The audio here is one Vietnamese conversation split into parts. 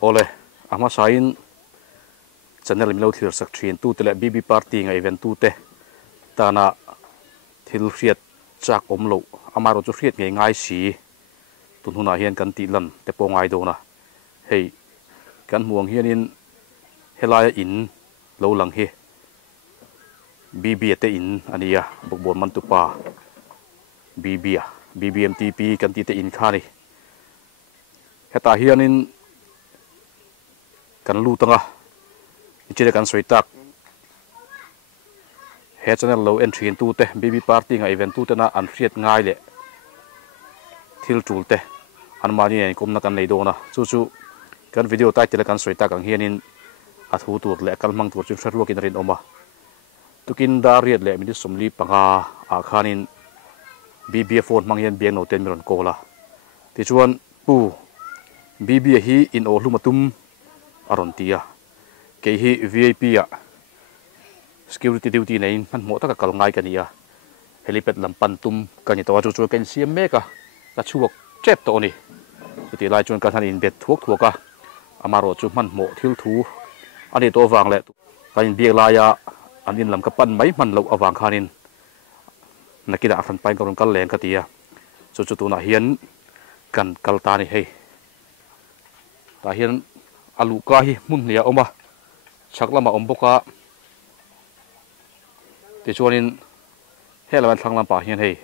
ole ama sain channel milo thir sak thin tu tele bb party nga event tu te tana thil riat chak omlo amaro chu riat ngai si tunhuna hian kan ti lan te pongai do na hei kan muang hian in helaya in lo lang hi bb te in ania bokbon man tu pa bb a bbmtp kan ti te in khani heta hian in kan lu tanga ichile kan soitak he channel low entry in tu te bb party nga event tu te na an riat ngai le thil tul te an mani nei kum na kan nei do na chu chu kan video title kan soitak ang hian in a thu tur le kal mang tur chu thar lokin rin oma tukin da riat le mi somli panga a khanin bb phone mang hian biang no ten miron kola ti chuan pu bb hi in o hlumatum aron tia ke hi vip a security duty nei man mo ta ka kal ngai kania helipad lampan tum kani to chu chu ken siam meka ka chuak chep to ni ti lai chun kan han in bet thuak thuaka amaro chu man mo thil thu ani to wang le kan biak la ya anin lam ka pan mai man lo awang khanin nakida afan pain karon kal leng ka tia chu chu tu na hian kan kalta ni hei ta hian alu ka hi mun lia oma chaklama omboka ti chuanin helawan thanglam pa hian hei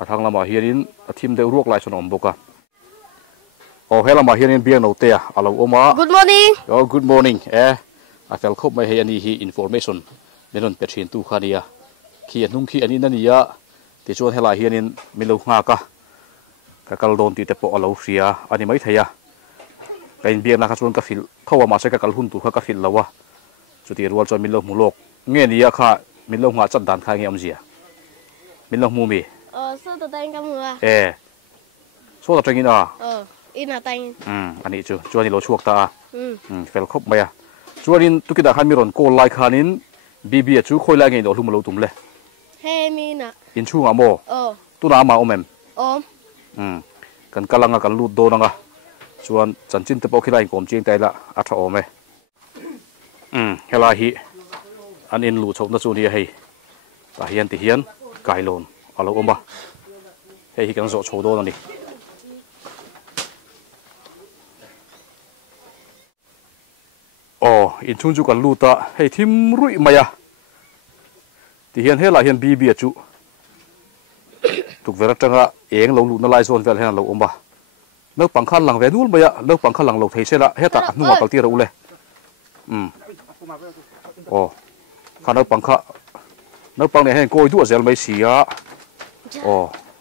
a thanglama hianin a thim de ruak lai chon omboka o helama hianin biang no te alo oma good morning oh good morning a fel khop mai hei ani hi information menon pethin tu khania khi anung khi ani nania ti chuan hela hianin milo nga ka kal don ti te po alo ria ani mai theya kain biang na ka chuan ka fil thowa ma se ka kal hun tu ka fil lawa chuti rual chuan milo mulok nge nia kha milo nga chat dan kha nge amzia milo mu mi so to tang ka mu a so ta tengina ina tang ani chu chuan ni lo chuak ta fel khop mai a chuanin tukida khan miron call lai khanin bb chu khoi la nge do hlum lo tum le he mi na in chu nga mo tu na ma omem kan kalanga kan lut do nanga chuan chanchin te pokhi lai kom ching tai la a tha ome hela hi an in lu chok na chu ni hei ta hian ti hian kailon alo oma hei hi kan zo chho do na ni in chung chu kan luta hei thim rui maya ti hian hela hian bb chu tuk vera tanga eng lo lu na lai zon vel hen lo oma no pangkhan lang ve nul maya no pangkhan lang lo thei sela heta nuwa kalti ro ule khana pangkha no pang ne hen koi du zel mai sia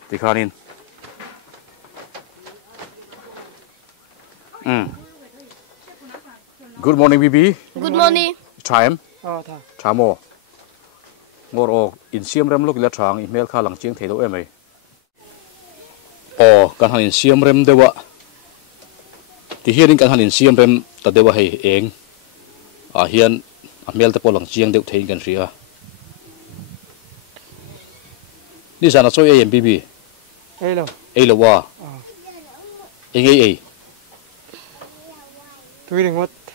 ti khanin good morning bibi good morning time thamo ngor in siam rem lok la thang email kha lang chiang thelo emai kan han in siam rem dewa ti hian kan han in siam rem ta dewa hei eng a hian email te polang chiang deuh thein kan ria ni sana choi em bibi elo wa ei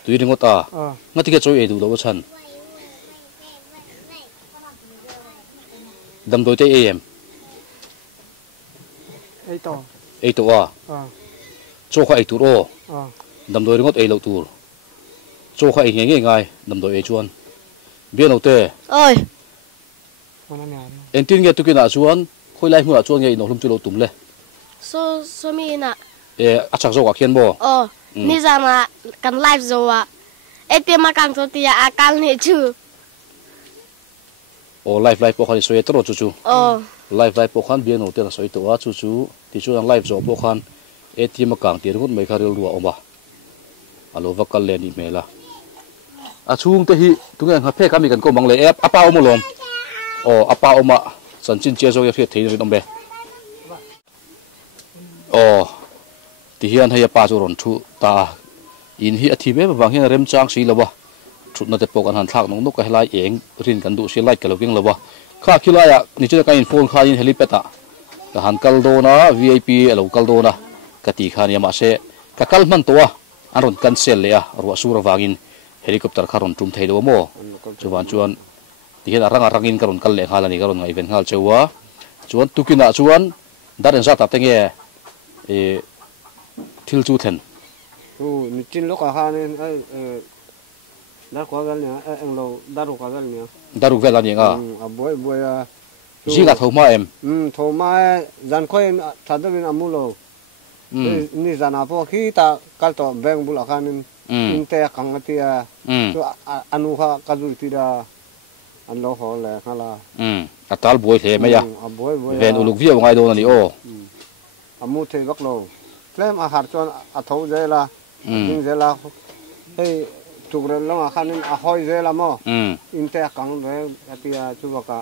tui ringot ngati ke choi edu do chan dam doi te am ei to cho kha ei tur dam doi ringot ei lo tur cho kha ei nge ngai dam doi ei chuan bian no te oi entin nge tukina chuan khoi lai mu a chuan nge no hlum chu lo tum le so mi na achak zo ka khian bo ni zama kan live zo wa ete makang so tia akal ni chu live po khan soi tro chu chu live po khan bian no te la soi to wa chu chu ti chu live zo po khan ete makang ti ngut mai kharil ruwa oma alo vakal le ni mela a chung te hi tunga ha phe ka mi kan ko mang le apa o molom apa oma sanchin che zo ya phe thei ri nombe ti hian hay pa chu ron thu ta in hi athi be bang hian rem chang si lawa thut na te pok an han thak nong no ka helai eng rin kan du si lai ka loving lawa kha khilaya ni chu ka in phone kha in helipeta ka han kal do na vip local do na ka ti khan ya ma se ka kal man to an ron cancel le a ro sura wangin helicopter kharon tum thei do mo chuan chuan ti hian arangin karon kal le halani karon ngai ven hal chewa chuan tukina chuan darin za ta tenge e thil chu then ni chin lo ka hanin dar ko gal nya englo daru ka gal nya daru velani nga boy boy ji ga thoma em thoma jan khoi thadin amulo ni jana po khi ta kal to beng bula khanin inte kangatia to anu kha kazul tira an lo ho le khala atal boy the me ya ven uluk via ngai do ni o amu the bak lo klem a har chon a thau jela ding jela hey tugren lo khanin a hoi jela mo inte kang re atia chu baka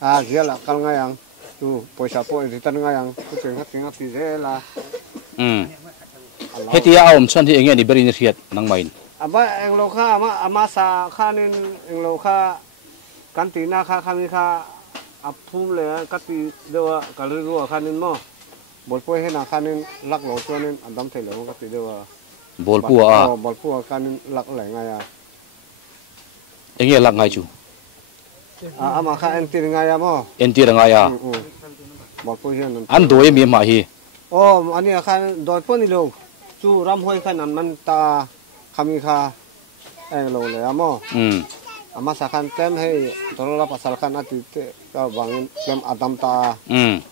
a jela kal ngayang tu poisa po ritan ngayang tu tengah ti jela hetia om chan hi enge ni beri ni riat nang main aba englo kha ama sa khanin englo kha kantina kha khami kha apum le kati dewa kalru khanin mo bolpoi hena khanin lak lo chuanin adam thele ho kati dewa bolpu a bolpu khanin lak le ngaya enge lak ngai chu ama kha entir ngaya mo entir ngaya bolpoi hen an doi mi ma hi ani khan doi poni lo chu ram hoi khan an man ta khami kha englo le amo ama sakan kem hey torola pasal kan ati ka bangin kem adam ta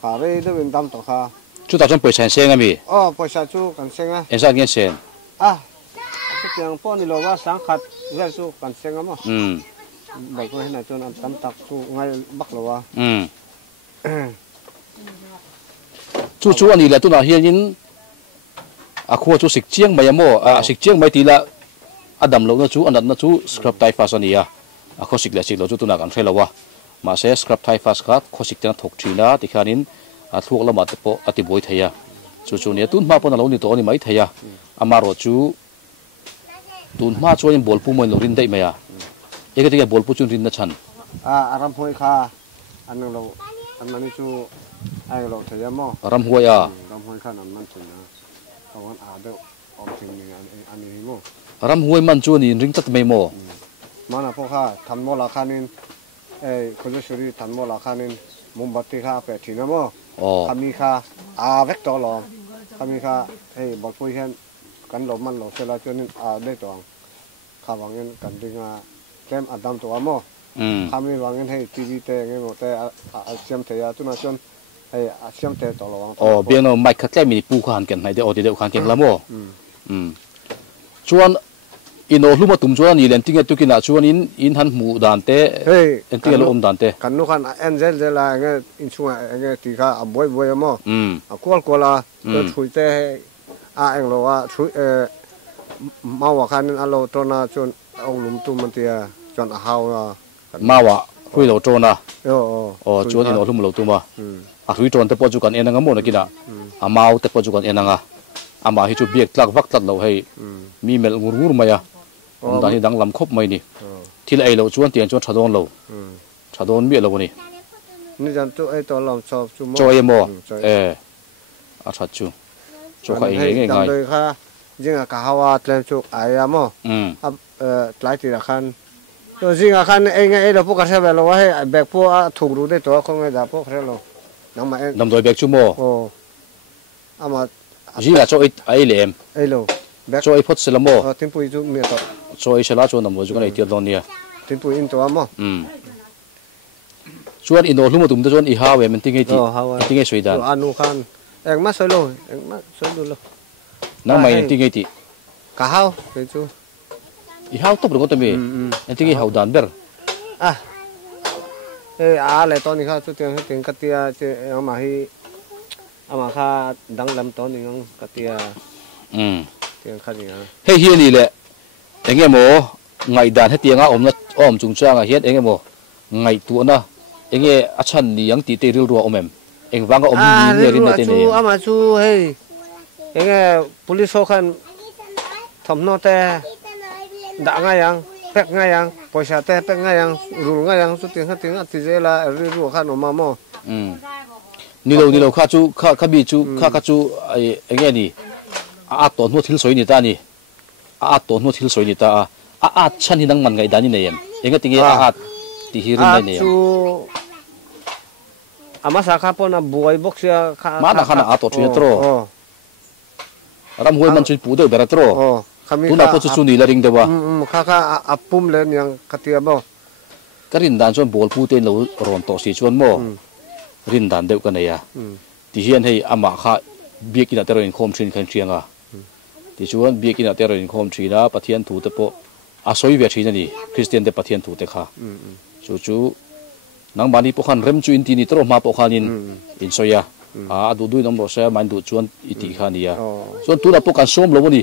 pare de dam to kha chu ta chon poisa sen ami poisa chu kan senga ensa ngen sen chu tiang po ni lo wa sang khat vel chu kan senga mo bai ko hena chon tam tak chu ngai bak lo wa chu ani la tu na hianin a kho chu sik chiang mai amo sik chiang mai ti la adam lo na chu anat na chu scrap tai fa sonia a khosik le sik lo chu tuna kan thelawa ma se scrap thai fast khat khosik tena thok thina tikhanin a thuk lama te po ati boi theya chu ne tun ma pon lo ni to ni mai theya amaro chu tun ma chuin bolpu moi lo rin dei maya ege te bolpu chun rin na chan aram hoi kha an lo an mani chu ai lo theya mo ram huaya ram hoi kha nan man chuna awan a de om thing ni an ni mo ram huai man chu ni ring tat mai mo mana po kha tham mo la khanin khojo shuri tham mo la khanin mombatti kha pe thina mo kami kha a vek to lo kami kha bol poi hen kan lo man lo sela chonin a de tong kha wangin kan dinga kem adam to amo kami wangin tv te nge mo te a siam te ya tuna chon a siam te to lo wang biano mic khat mi pu khan ken nai de o de khan ken lamo chuan ino hluma tum chuan ni len tinga tukina chuan in han mu dan te entinga lo om dan te kan nu khan angel jela nge in chunga nge ti kha a boy boy mo a kwal kwala to thui te a englo wa thui mawa khan alo tona chon ong lum tu man tia chon a haw mawa hui lo tona chuan ino hlum lo tu ma a hui ton te po chu kan enanga mo na kina a mau te po chu kan enanga ama hi chu biak tlak vak tlat lo hei mi mel ngur maya om dan hi dang lam khop mai ni thil ai lo chuan tian chuan thadon lo thadon mi lo ni ni jan tu ai to lam chop chu mo choi mo a that chu chu khai nge ngai doi kha jinga ka hawa tlem chu aya mo tlai ti ra khan to jinga khan ai lo pu ka sa lo wa he bek pu a thuk ru de to khong ai da pu khre lo nang ma nam doi bek chu mo ama jinga cho ai lem ai lo cho ai phot selamo timpui chu mi to cho ai sala chu nam mo chu kan ai ti don nia timpui in to amo chuan ino hluma tum te chuan i hawe men tingai ti tingai soidan anu khan engma soilo lo nang mai tingai ti ka haw te chu i haw to pro to me tingai haw dan ber a le to ni kha chu tiang katia che ama hi ama kha dang lam to ni ngong katia tiang kha ni he hi ni le enge mo ngai dan he tianga om chung changa hian enge mo ngai tu na enge achan ni yang ti te ril ro omem eng wanga om ni rin na te ne ama chu hey enge police ho khan thomno te da nga yang pek nga yang poisa te pek nga yang rul nga yang chu tiang ti jela ri ru khan oma mo ni lo kha chu kha bi chu kha chu enge ni a to no thil soi ni ta ni to no thil soi ni ta chan hi nang man ngai dani nei em enga tinge ti hi rin nei nei chu ama sakha pona buai box ya ma na khana to thia tro ram hoi man chui pu de bera tro tu na po chu ni la ring de wa kha apum len yang katia bo karin dan chon bol pu te lo ron to si chon mo rin dan deu ka nei ya ti hian hei ama kha biak ina tero in khom thin khan thianga ti chuan biak ina tero in khom thina pathian thu te po asoi ve thina ni christian te pathian thu te kha chu nang mani po khan rem chu in ti ni tro ma po khan in soya du du nom ro sa man du chuan iti kha ni ya chuan tu na po kan som lo ni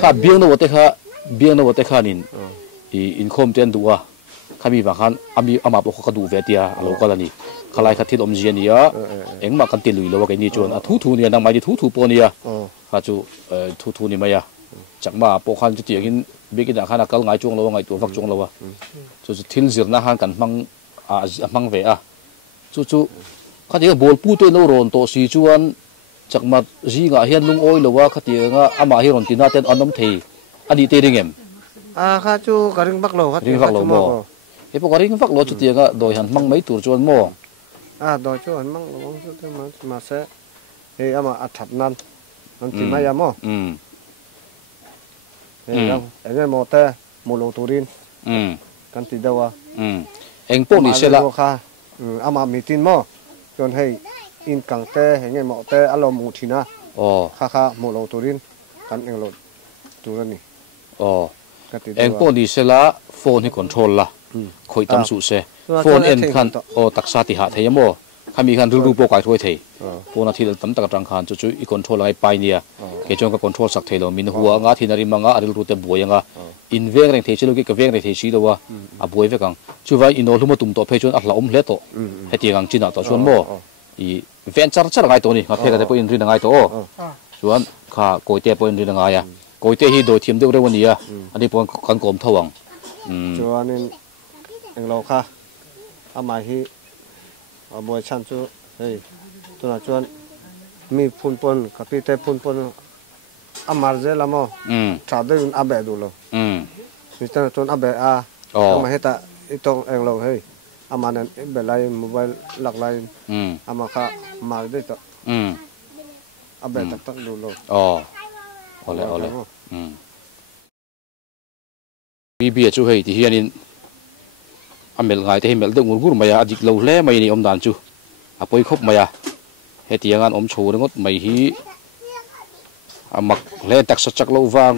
kha biang no wote khan in khom ten duwa khami ba khan ami ama po kha du ve tia alo kala ni khalai kha thil om ji ni ya engma kan ti lui lo ka ni chuan a thu ni nang mai di thu po ni ya ha chu thu ni ma ya chakma po khan chu ti hin bigina khana kal ngai chung lo ngai tu vak chung lo wa chu thil zirna han kan mang ve chu khati bol pu te no ron to si chuan chakma ji nga hian lung oi lo wa khati nga ama hi ron tina ten anom thei ani te ringem kha chu karing bak lo ring vak lo mo e po karing vak lo chu ti nga doi han mang mai tur chuan mo doi chu han mang lo chu te ma se e ama athap nan ti mai ya mo enge mo te mo lo turin kan ti dawa eng po ni sela kha ama mitin mo chon hei in kang te enge mo te alo mu thina kha mo lo turin kan eng lo turani eng po ni sela phone hi control la khoi tam su se phone en khan taksa ti ha thei mo khami khan ru po kai thoi thei phone thil tam tak tang khan chu i control ai pai nia ke chong ka control sak thei lo min huwa nga thinari manga aril ru te boyanga in veng reng thei chelo ki ka veng reng thei chi lo wa a boi ve kang chu vai ino luma tum to phe chon a hla hle to heti gang china to chon mo i venture char ngai to ni nga phe ka te po in ri ngai to chuan kha koite po in ri ngai ya koite hi do thim deu rewani ya ani pon kan kom thawang chuan in eng lo kha ama hi boy chan chu hei tuna chuan mi phun pon kapi te phun pon amar je lamo tha de abe du lo mi tan chuan abe ama heta itong eng lo hei ama nan be lai mobile lak lai ama kha mar de to abe tak du lo ole bibi chu hei ti hianin amel ngai te himel de ngur maya adik lo hle mai ni om dan chu apoi khop maya heti angan om chho ngot mai hi amak le tak sa chak lo wang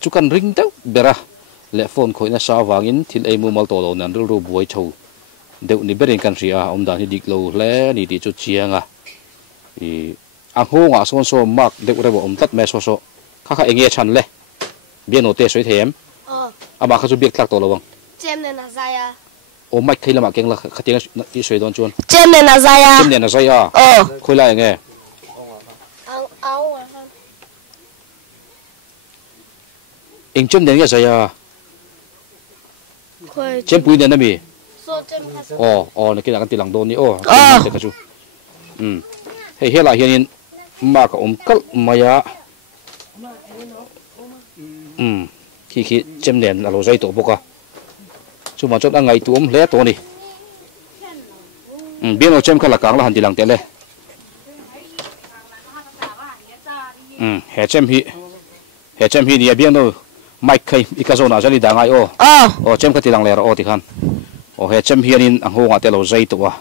chu kan ring te bera le phone khoi na sa wangin thil ei mu mal to lo nan ru buai chho deu ni berin kan ria om dan hi dik lo hle ni ti chu chianga i a ho nga so mak deu re bo om tat me so kha enge chan le biano te soi them ama kha chu biak tlak to lo wang chem ne na zaya mai khai lama keng la khatenga i soi don chon chem ne na zaya khoi la nge eng chem ne nge zaya khoi chem pui ne na mi so chem phas ne kila kan tilang don ni te ka chu hei hela hianin ma ka kal maya khi chem nen alo zai to boka chu ma chot angai tu hle to ni biano chem khala kang la han dilang te le he chem hi ni biano mic khai ikazona jali da ngai chem ka tilang le ro ti khan he chem hi anin ang ho nga te lo zai to wa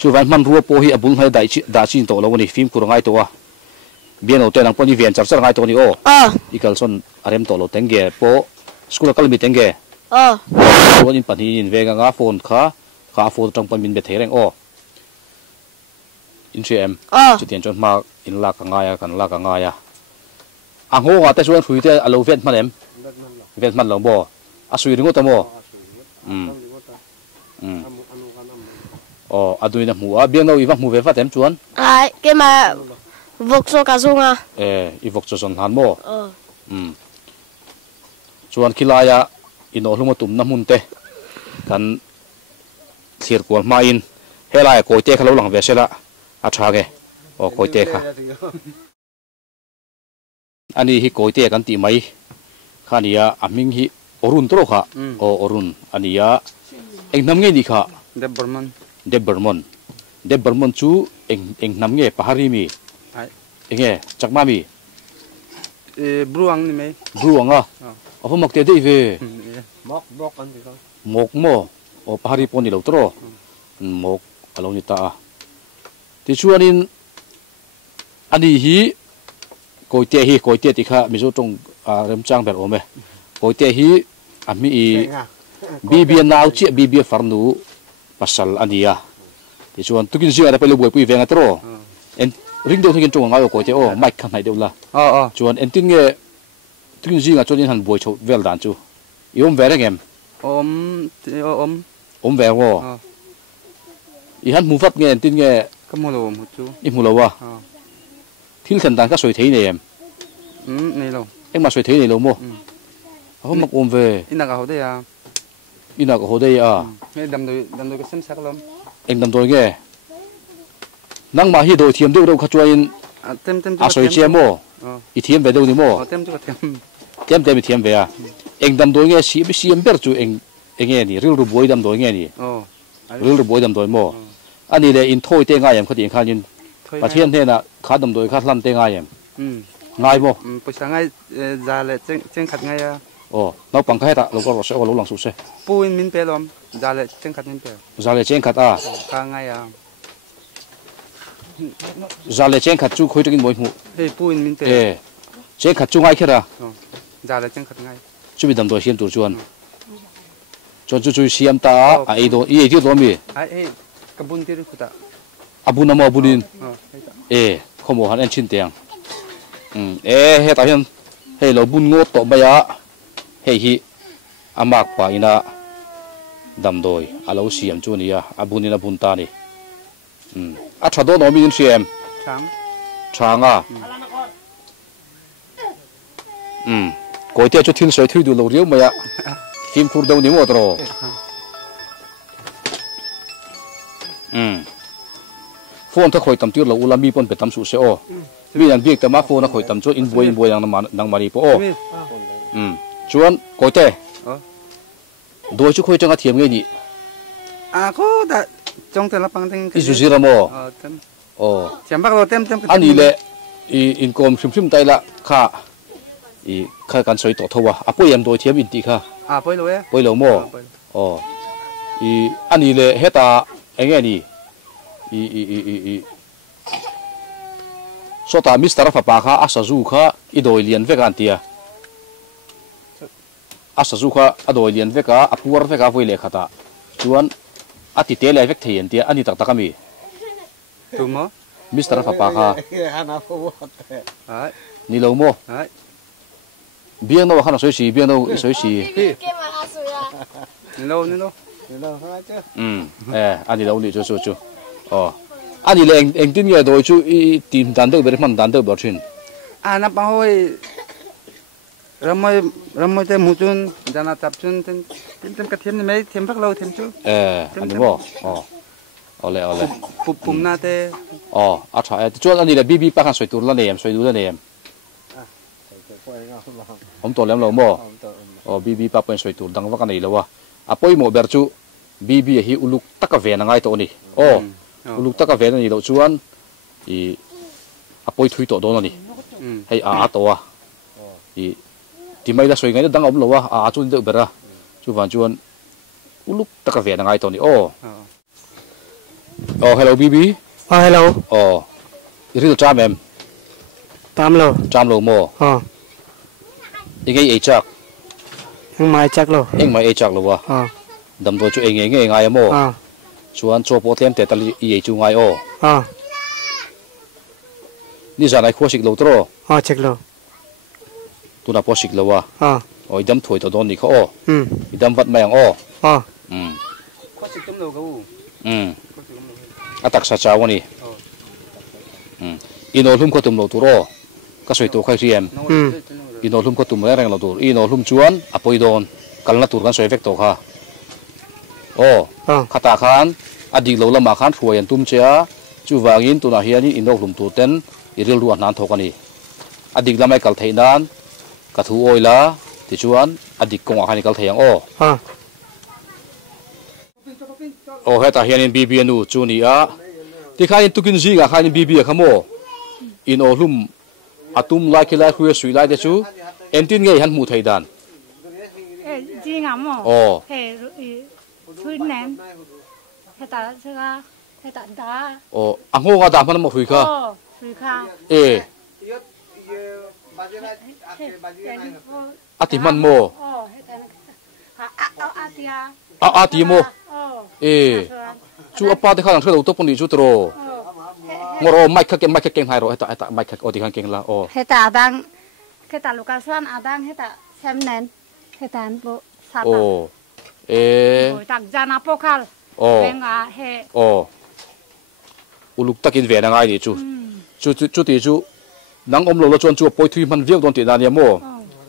chu van man ruwa po hi abul hai da chin to lo ni film kur ngai to wa biano te nang poni vian char ngai to ni ikal son arem to lo tenge po school kal mi tenge in pani in vega nga phone kha phone tang pan min be thereng in chem chu tian chon ma in la ka nga ya kan la ka nga ya ang ho nga te suan thui te alo vet man lo bo a sui ringo ta mo aduina mu a biang no i va mu ve va tem chuan ai ke ma vok so ka zunga i vok so son han mo chuan khilaya ino hluma tum na mun te kan thir kwal ma in helai koite khalo lang ve sela a thage koite kha ani hi koite kan ti mai khania aming hi orun tro kha o orun ania engnam nge ni kha Debermon chu engnam nge pahari mi enge chakma mi bruang ni me bruanga apo mak te dei ve mok an ti ko mok mo o pahari pon ni lo tro mok alo ni ta ti chuanin ani hi koite ti kha mi zo tong rem chang ber ome koite hi ami i bibi naw chi bibi farnu pasal ania ti chuan tukin zi ara pelu boi pui venga tro en ring do thukin tong nga koite o mic khan hai deula chuan en tin nge tukin zi nga chonin han boi chho vel dan chu yom vere ngem om ve wo i han mu fat nge en tin nge kamulo mu chu i mu lo wa thil than dan ka soi thei ne em nei lo em ma soi thei nei lo mo hom mak om ve ina ka hode ya ina ko hode ya me dam do ka sem sak lom em dam doi nge nang ma hi do thiam deu ro kha chuain tem a soi che mo i thiam ve deu ni mo tem chu ka tem thiam ve a eng dam doi nge si bi si em ber chu eng nge ni ril ru boi dam doi nge ni ril ru boi dam doi mo ani le in thoi te nga yam khati khanin pathian the na kha dam doi kha hlam te nga yam ngai mo paisa ngai za le cheng khat ngai ya nau pang khai ta lo ko se o lo lang su se puin min pe lom za le cheng khat min pe za le cheng khat a ka ngai ya za le cheng khat chu khoi takin moi mu puin min pe cheng khat chu ngai khera za le cheng khat ngai chu bi dam do hiam tur chuan chu siam ta a e do e ti do mi ai kabun ti ru khuta abuna mo abunin khomo han en chin tiang he ta hian he lo bun ngo to ba ya he hi amak pa ina dam doi alo siam chu ni ya abunina bun ta ni a thado no mi siam changa koite chu thil soi thui du lo riu ma ya phim khur dau ni mo tro phone ta khoi tam tir lo ulami pon petam su se o mi an biek ta ma phone khoi tam chu in boi yang nang mari po o chuan koite doi chu khoi changa thiam nge ni ko da chong te la pang teng isu zira mo thiam bak lo tem ani le in kom shim tai la kha kha kan soi to thowa apoi am doi thiam in ti kha poi lo mo ani le heta enge ni sota Mr. Fapa kha asazu kha idoi lian vekan tia asazu kha adoi lian veka apuar veka voi le khata chuan ati te le vek thein tia ani tak takami tumo Mr. Fapa kha ana ko ai ni lo mo ai biang no khana soi si biang no soi si ni lo ha cha ani lo ni chu ani le eng tin nge doi chu i tim dan de ber man dan de ber thin ana pa hoi ramoi te mutun jana tap chun tem ka them ni mai them bak lo them chu ani mo ole pum na te a tha chu ani le bb pa khan soi tur la ne em soi du la ne em om to lem lo mo bb pa pen soi tur dang wa ka nei lo wa apoi mo ber chu bb hi uluk taka ve na ngai to ni uluk taka ve na ni lo chuan i apoi thui to do na ni hei a to wa i ti mai la soi ngai dang om lo wa a chu de bera chu van chuan uluk taka ve na ngai to ni hello bb hello iril cham em cham lo mo ingai e chak mai chắc lo eng mai e chak lo wa dam do chu eng ngai mo chuan cho po tem te tali e chu ngai ni zanai khosik lo tro chắc lo tu na posik lo wa oi dam thoi to don ni kho idam vat mayang khosik tum lo go atak sa chawani ino hlum ko tum lo tu ro ka soi to khai riam ino hlum ko tum reng lo tur ino hlum chuan apoi don kalna tur kan soi vek to kha khata khan adik lo lama khan thuai an tum cha chu wangin tuna hiani ino hlum tu ten iril ru an nan thokani adik lamai kal theinan ka thu oila thì chuan adik kong a khani kal theyang o o heta hianin bbnu chu ni a ti khain tukin zinga khain bb khamo in o hlum atum lai khila khuya sui lai de chu entin ngei han mu theidan zinga mo o he thui nem heta chega heta da o ango ga da man mo hui kha hui kha e ati man mo ati mo e chu apa de khang thelo to poni chu tro ngoro mai kha ke hai ro eta mai kha odi khang keng la o heta adang heta lukasan adang heta semnen heta bo sata o e tak jana pokal o venga he o uluk takin ve na ngai ni chu chu ti chu nang om lo lo chuan chu poi thui man viau don ti na ni mo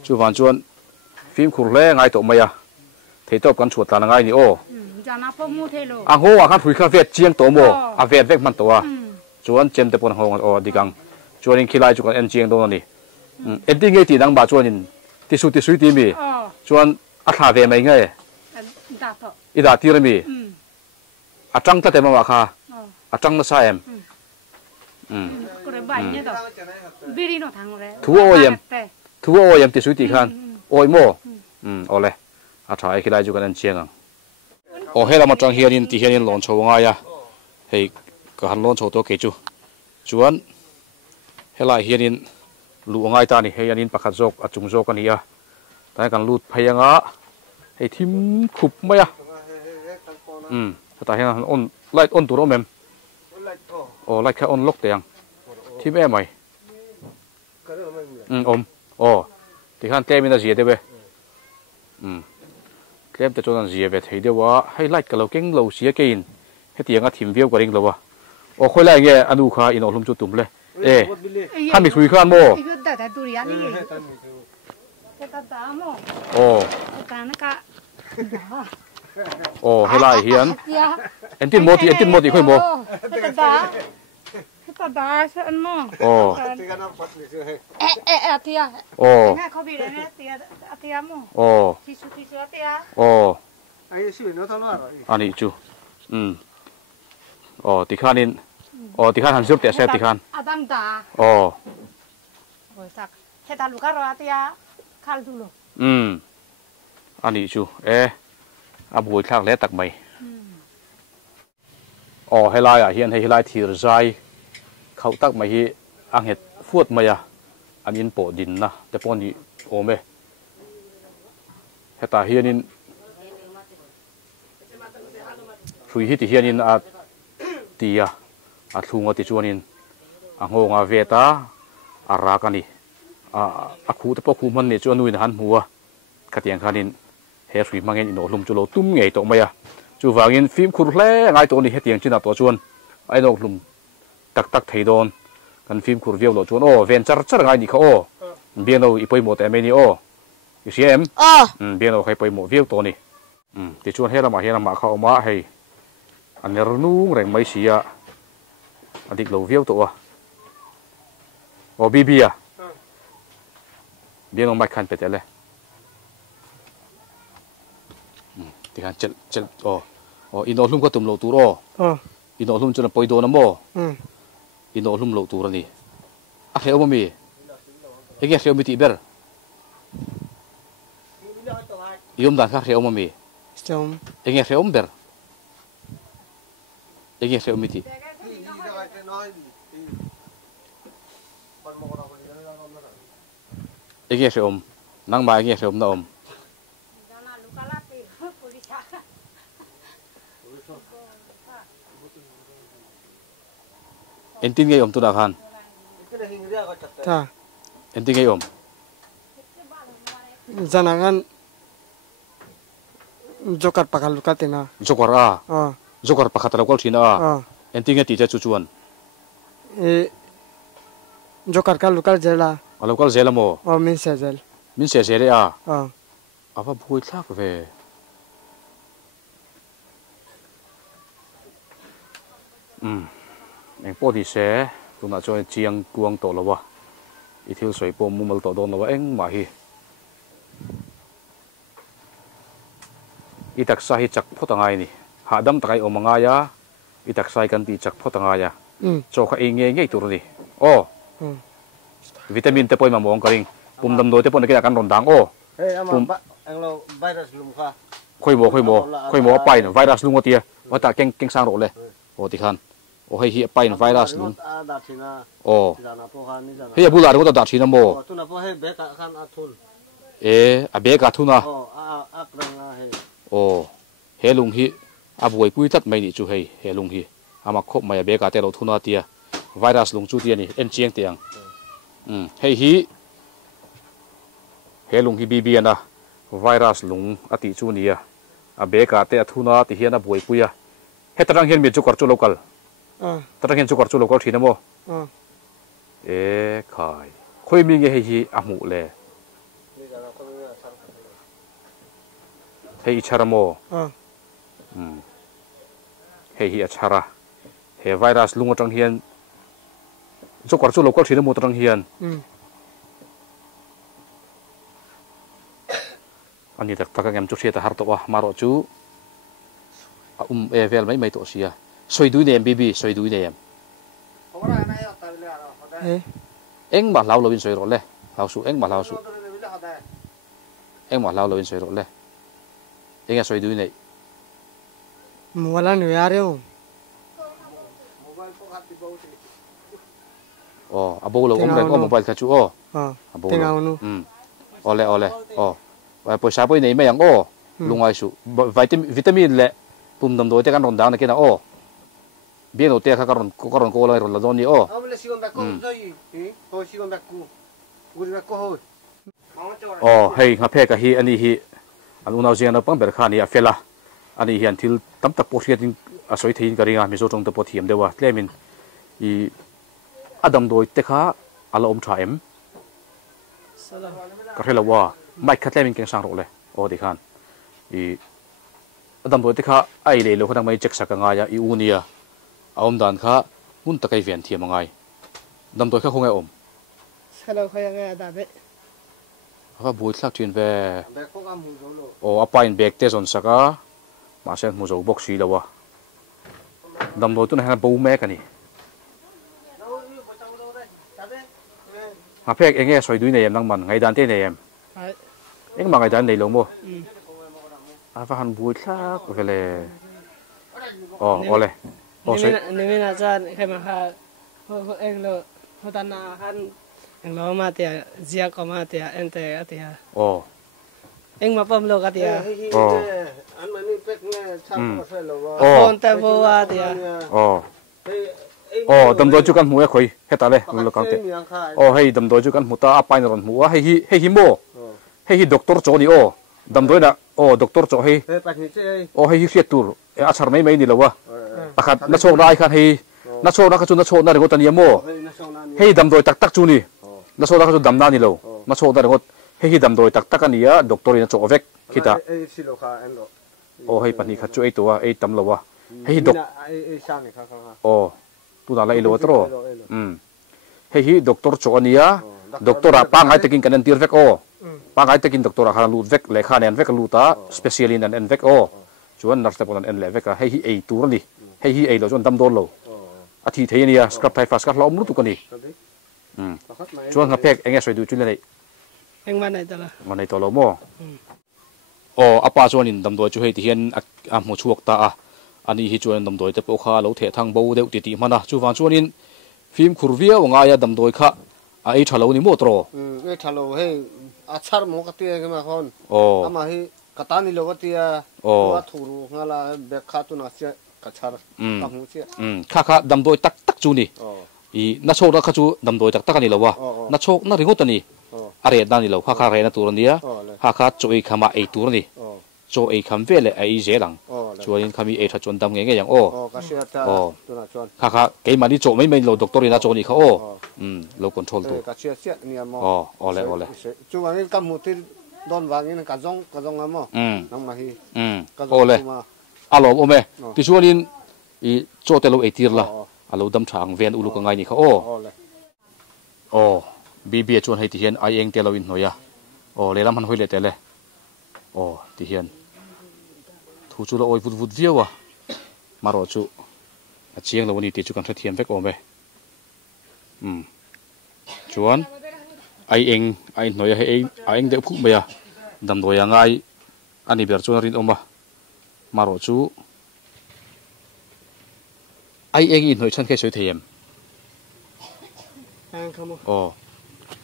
chu van chuan phim khur le ngai to maya thei top kan chuat la ngai ni o jana po mu thelo a ho wa khan phui kha vet chiang to mo a vet vek man to a chuan chem te pon ho o dikang chuan in khilai chu kan en chiang do ni ending ngai ti dang ba chuan in ti sui ti mi chuan a tha ve mai ngai da to ida ti ra mi a tang ta te ma kha a tang na sa em kore bai ne do biri no thang re thu o yam ti sui ti khan oi mo ole a tha ai khilai chu kan en chiang ang o hela ma tang hianin ti hianin lon chho nga ya hei ka han lon chho to ke chu chuan hela hianin lu ngai ta ni hianin pakhat jok achung jok ani a ta kan lut phayanga hei thim khup maya ta hian on light on tur omem o light kha on lock teang thim em mai o ti khan temin a zia de be klem te chon zia ve thei dewa highlight ka lo keng lo sia kein hetianga thim view ka ring lowa o khoi lai nge anu kha in olum chu tum le e han mi thui khan mo da da durian ni ta da mo o ta na ka o helai hian entin moti khoi mo ta da sa an mo o atia o na ko bi ne atia mo o tisu atia o ai si no thalo ro ani chu o ti khanin o ti khan han zup te se ti khan adam da o oi sak heta luka ro atia khal dulo ani chu e abui thak le tak mai o helai a hian helai thir zai khau tak mai hi anghet fuat maya anin po din na te pon ni ome heta hianin hrui hi ti hianin a tia a thunga ti chuanin a ngonga veta a rakani a khu te po khu man ni chuan nuin han hmuwa khatiang khanin he hrui mangen ino hlum chulo tum ngei to maya chu wangin film khur hle ngai to ni hetiang china to chuan ai nok hlum tak tak thei don kan film khur viau lo chuan o ven char ngai ni kha o biano ipoi mo te me ni o icm biano khai poi mo viau to ni ti chuan helama kha oma hei aner nung reng mai sia adik lo viau to a o bibia biano mai khan petele ti khan chel o ino hlum ko tum lo tur o ino hlum chuna poi do na mo ino hlum lo tur ani a kheu mi ege kheu mi ti ber yom dan kha kheu mi Chom. ege kheu ber ege kheu mi ti ege kheu nang ma ege kheu na entin ngay tu dah kan Ta. entin ngay Jangan jokar pakal lukatina. jokar jokar pakat lokal Cina entin ngay tidak cucuan Jokar kal lokal jela. lokal zela mo Min sejel. min sesere apa buat lah ke em po thì sẽ tụi nó cho chiang cuông tổ lo wa ít thiếu soi po mu mal tổ don lo wa eng ma hi itak sai chak photangai ni hadam takai omangaya itak sai kan ti chak photangaya cho kha nge tur ni o vitamin te poi ma mong karing pumdam do te pon ke kan ron dang o anh lo virus lum kha khoi mo pai no virus lung otia wata keng sang ro le o ti khan o hei hi pai no virus lung o hei bula ro da thina mo tu na po he be ka khan athun e a be ka thuna ak ranga he o he lung hi a buai pui tat mai ni chu hei he lung hi ama khop mai be ka te lo thuna tia virus lung chu tia ni en chiang tiang hei hi he lung hi bb ana virus lung ati chu nia a be ka te athuna ti hian a buai puya hetarang hian mi chu kar chu local tarang hian chu kar chu local thina mo e khai khoi mi nge hi a mu le hei charamo hei hi achara he virus lung atang hian chu kar chu local thina mo tarang hian ani tak taka ngam chu theta har to wa maro chu evel mai to sia soidui nem bb soidui nem eng ma lau lovin soi ro le lau su eng ma lau su eng ma lau lovin soi ro le eng a soidui nei wala nu yaro o abo lo reng o mobile kha chu o abo lo ole o poisa poi nei mai ang o lungai su vitamin le pumdam do te kan ron dang na kena o bien o te kha karon ko la ron la don ni o o hei nga phe ka hi ani hi an unau jian na pang ber kha ni a fela ani hian thil tam tak po hriatin a soi thein ka ringa mi zo tong te po thiam dewa tlemin I adam doi te kha ala om tha em ka hela wa mai khat lemin keng sang ro le o di khan I adam doi te kha ai le lo khang mai chek sak nga ya I unia aom dan kha mun takai vian thiam ngai dam doi kha khongai om hello khoya nga da be ha bui thlak thin ve o apain bek te zon saka ma sen mu zo box si lawa dam doi tu na ha bo me ka ni ma phek enge soi dui nei em nang man ngai dan te nei em eng ma ngai dan nei lo mo a fa han bui thlak ve le o ole o soi ni na chan khai ma ha ho eng lo ho tan na han eng lo ma te zia ko ma te ente atia o eng ma pam lo ka tia o an ma ni pek nge chang ko se lo wa on ta bo wa tia o dam doi chu kan mu e khoi heta le lo kan te o hei dam doi chu kan mu ta apai ron mu a hei mo hei doctor cho ni o dam doi na o doctor cho hei o hei fiat tur e a char mai mai ni lo wa pakhat na chok rai khan hei na chok na ka chu na chok na ringot ani mo hei dam doi tak tak chu ni na chok na ka chu dam na ni lo na chok na ringot hei dam doi tak tak ania doctor ina cho vek kita o hei pani kha chu e to wa e tam lo wa hei doc o tu da lai lo tro hei doctor cho ania doctor a pa ngai takin kanen tir vek o pa ngai takin doctor a khan lu vek le khan en vek lu ta specially nan en vek o chuan nurse pon en le vek a hei ei tur ni hei ei lo chon dam don lo a thi thei ania scrap thai fast ka lo mu tu ka ni chuan nga pek enge soi du chu le nei eng ma nei ta la ma nei to lo mo o apa chuan in dam do chu hei ti hian a mu chuak ta a ani hi chuan dam doi te po kha lo the thang bo deuh ti mana chu wan chuan in phim khurvia wanga ya dam doi kha a ei thalo ni mo tro e thalo he achar mo ka ti ke ma khon ama hi katani lo watia wa thuru ngala be kha tu na sia ka char ka mu sia kha dam doi tak tak chu ni I na chok na kha chu dam doi tak tak ani lo wa na chok na ringot ani are dan ni lo kha re na tur nia kha choi khama ei tur ni cho ei kham vele ai je lang chuan khami ei tha chon dam nge yang o ka sia ta tu na chon kha ke mani cho mai mai lo doctor ina cho ni kha o lo control tu ka sia ni mo ole chu wang ka mu ti don wang in ka jong amo nang ma hi ole alo ome ti chuan in I cho te lo ei tir la alo dam thang ven ulu ka ngai ni kha o bb chuan hei ti hian ai eng te lo in hnoya o lelam han hoi le te le o ti hian thu chu lo oi vut vut viau à mà rồi chu chiang lo ni ti chu kan thiam vek om ve chuan ai nói hay anh để phúc bây giờ đầm đồi ngay anh đi biệt chuan rin om mà rồi chu ai in nói chân cái suy thiam ồ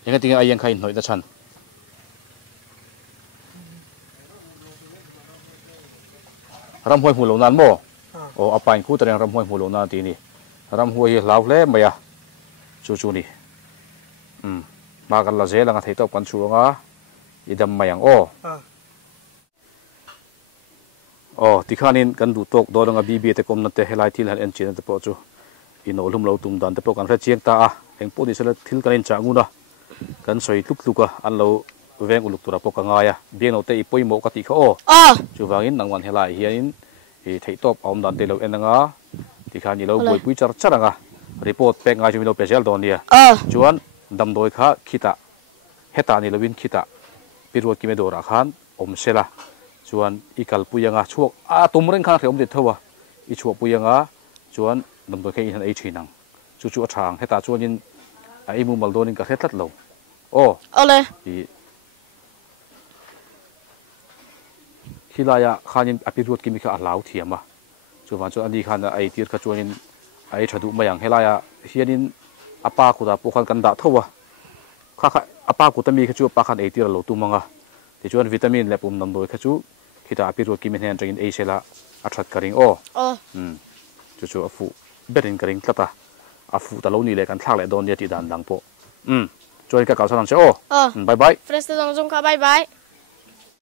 những cái tiếng ai khai nói đã chân ram hoi mù lồng nan mo ồ apa anh khu tây ram hoi mù lồng nan tí ni ram hoi lao lẽ mày à chu ni mà cái là dễ là thấy tao quan chú ngã idam mày ô thì khá nên cần đủ tốt đó là BB te công nát te helai thil hal engine te po chu ino lum lo tum dan te po kan ra chiang ta eng po di sala thil kan cha ngu na kan soi tuk ka an lo veng uluk tura po ka nga ya biang no te ipoi mo ka ti kha o chu wangin nangwan helai hianin hi thei top om dan te lo enanga ti kha ni lo boi pui char charanga report pe nga ju lo pe gel don dia chuan dam doi kha khita heta ni lovin khita pirwa ki me dora khan om sela chuan ikal puyanga chuak tumreng khan khom de thowa I chuak puyanga chuan dam doi kha in ai thinang chu athang heta chuanin ai mu maldonin ka khetlat lo ole hilaya khanin apirut ki mi kha alau thiama chuwan chu ani khan ai tir kha chuanin ai thadu mayang helaya hianin apa ku da pokhan kan da thowa kha apa ku tami kha chu pa khan ei tir lo tu manga ti chuan vitamin le pum nam doi kha chu khita apirut ki mi hen tringin ei sela athat karing chu afu berin karing tlata afu ta lo ni le kan thlak le don ya ti dan dang po choi ka ka san che bye bye fresh dong jong kha bye bye